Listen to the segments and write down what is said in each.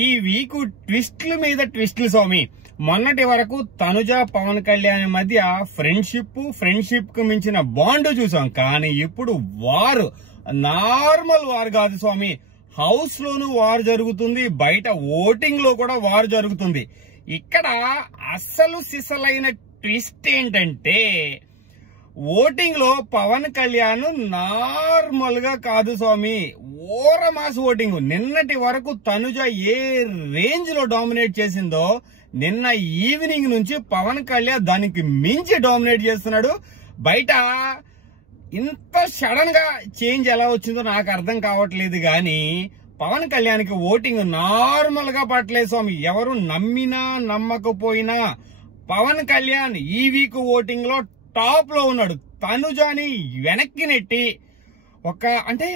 ఈ వీక్ ట్విస్ట్ల మీద ట్విస్ట్లు స్వామి. మొన్నటి వరకు తనుజ పవన్ కళ్యాణ్ మధ్య ఫ్రెండ్షిప్ కు మించిన బాండ్ చూసాం. కానీ ఇప్పుడు వారు నార్మల్ వార్ కాదు స్వామి. హౌస్ లోను వార్ జరుగుతుంది, బయట ఓటింగ్ లో కూడా వార్ జరుగుతుంది. ఇక్కడ అసలు సిసలైన ట్విస్ట్ ఏంటంటే ఓటింగ్ లో పవన్ కళ్యాణ్ నార్మల్ గా కాదు స్వామి, ఓరమాస్ ఓటింగ్. నిన్నటి వరకు తనుజ ఏ రేంజ్ లో డామినేట్ చేసిందో నిన్న ఈవినింగ్ నుంచి పవన్ కళ్యాణ్ దానికి మించి డామినేట్ చేస్తున్నాడు. బయట ఇంత సడన్ గా చేంజ్ ఎలా వచ్చిందో నాకు అర్థం కావట్లేదు. గాని పవన్ కళ్యాణ్ కి ఓటింగ్ నార్మల్ గా పట్టలేదు స్వామి. ఎవరు నమ్మినా నమ్మకపోయినా పవన్ కళ్యాణ్ ఈ వీక్ ఓటింగ్ లో టాప్ లో ఉన్నాడు. తనుజాని వెనక్కి నెట్టి అంటే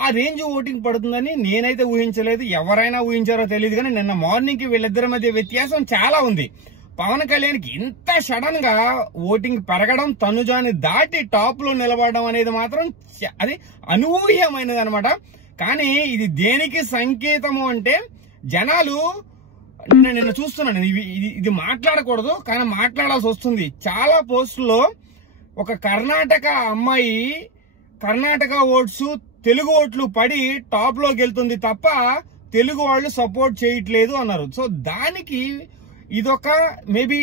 ఆ రేంజ్ ఓటింగ్ పడుతుందని నేనైతే ఊహించలేదు. ఎవరైనా ఊహించారో తెలియదు కానీ నిన్న మార్నింగ్ కి వీళ్ళిద్దరి మధ్య వ్యత్యాసం చాలా ఉంది. పవన్ కళ్యాణ్ కి ఇంత సడన్ గా ఓటింగ్ పెరగడం, తనుజాని దాటి టాప్ లో నిలబడడం అనేది మాత్రం అది అనూహ్యమైనది అనమాట. కానీ ఇది దేనికి సంకేతము అంటే మాట్లాడాలి నిన్న చూస్తున్నాను, ఇది మాట్లాడకూడదు కానీ మాట్లాడాల్సి వస్తుంది. చాలా పోస్టుల్లో ఒక కర్ణాటక అమ్మాయి కర్ణాటక ఓట్స్ తెలుగు ఓట్లు పడి టాప్ లోకి వెళ్తుంది తప్ప తెలుగు వాళ్ళు సపోర్ట్ చేయట్లేదు అన్నారు. సో దానికి ఇదొక మేబీ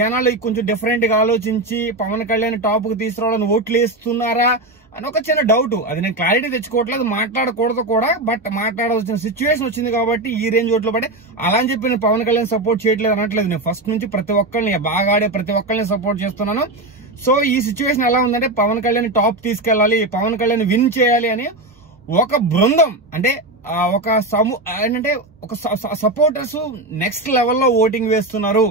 జనాలు కొంచెం డిఫరెంట్ గా ఆలోచించి పవన్ కళ్యాణ్ టాప్ కు తీసుకురావాలని ఓట్లు వేస్తున్నారా అని ఒక చిన్న డౌట్. అది నేను క్లారిటీ తెచ్చుకోవట్లేదు, మాట్లాడకూడదు కూడా. బట్ మాట్లాడాల్సిన సిచ్యువేషన్ వచ్చింది కాబట్టి ఈ రేంజ్ ఓట్లు పడే అలా అని చెప్పి నేను పవన్ కళ్యాణ్ సపోర్ట్ చేయట్లేదు అనట్లేదు. నేను ఫస్ట్ నుంచి ప్రతి ఒక్కరిని బాగా ఆడే ప్రతి ఒక్కరిని సపోర్ట్ చేస్తున్నాను. సో ఈ సిచ్యువేషన్ ఎలా ఉందంటే పవన్ కళ్యాణ్ టాప్ తీసుకెళ్లాలి, పవన్ కళ్యాణ్ విన్ చేయాలి అని ఒక బృందం అంటే ఒక సపోర్టర్స్ నెక్స్ట్ లెవెల్లో ఓటింగ్ వేస్తున్నారు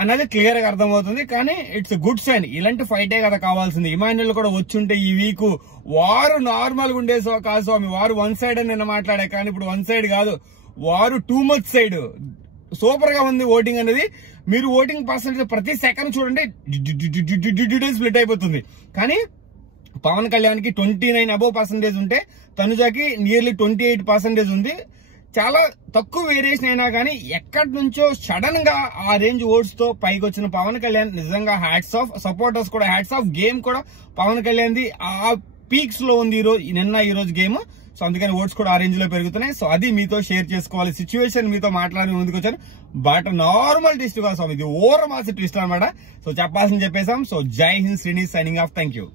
అన్నది క్లియర్ గా అర్థమవుతుంది. కానీ ఇట్స్ గుడ్ సైన్. ఇలాంటి ఫైటే కదా కావాల్సింది. ఇమాన్యుల్ కూడా వచ్చుంటే ఈ వీక్ వారు నార్మల్ గా ఉండే కాదు స్వామి. వారు వన్ సైడ్ అని నిన్న మాట్లాడే, కానీ ఇప్పుడు వన్ సైడ్ కాదు, వారు టూ మచ్ సైడ్. సూపర్ గా ఉంది ఓటింగ్ అనేది. మీరు ఓటింగ్ పర్సెంటేజ్ ప్రతి సెకండ్ చూడండి స్ప్లిట్ అయిపోతుంది. కానీ పవన్ కళ్యాణ్ కి 29 అబోవ్ పర్సెంటేజ్ ఉంటే తనుజాకి నియర్లీ 28% ఉంది. చాలా తక్కువ వేరియేషన్ అయినా కానీ ఎక్కడి నుంచో సడన్ గా ఆ రేంజ్ ఓట్స్ తో పైకి వచ్చిన పవన్ కళ్యాణ్ నిజంగా హ్యాట్స్ ఆఫ్. సపోర్టర్స్ కూడా హ్యాట్స్ ఆఫ్. గేమ్ కూడా పవన్ కళ్యాణ్ ది ఆ పీక్స్ లో ఉంది ఈ రోజు గేమ్. సో అందుకని ఓట్స్ కూడా ఆ రేంజ్ లో పెరుగుతున్నాయి. సో అది మీతో షేర్ చేసుకోవాలి. సిచ్యువేషన్ మీతో మాట్లాడి ముందుకు వచ్చాను. బట్ నార్మల్ ట్విస్ట్ కాదు స్వామి, ఇది ఓవర్ మాస్ ట్విస్ట్ అనమాట. సో చెప్పాల్సింది చెప్పేసాం. సో జై Hind, Srini signing off. Thank you.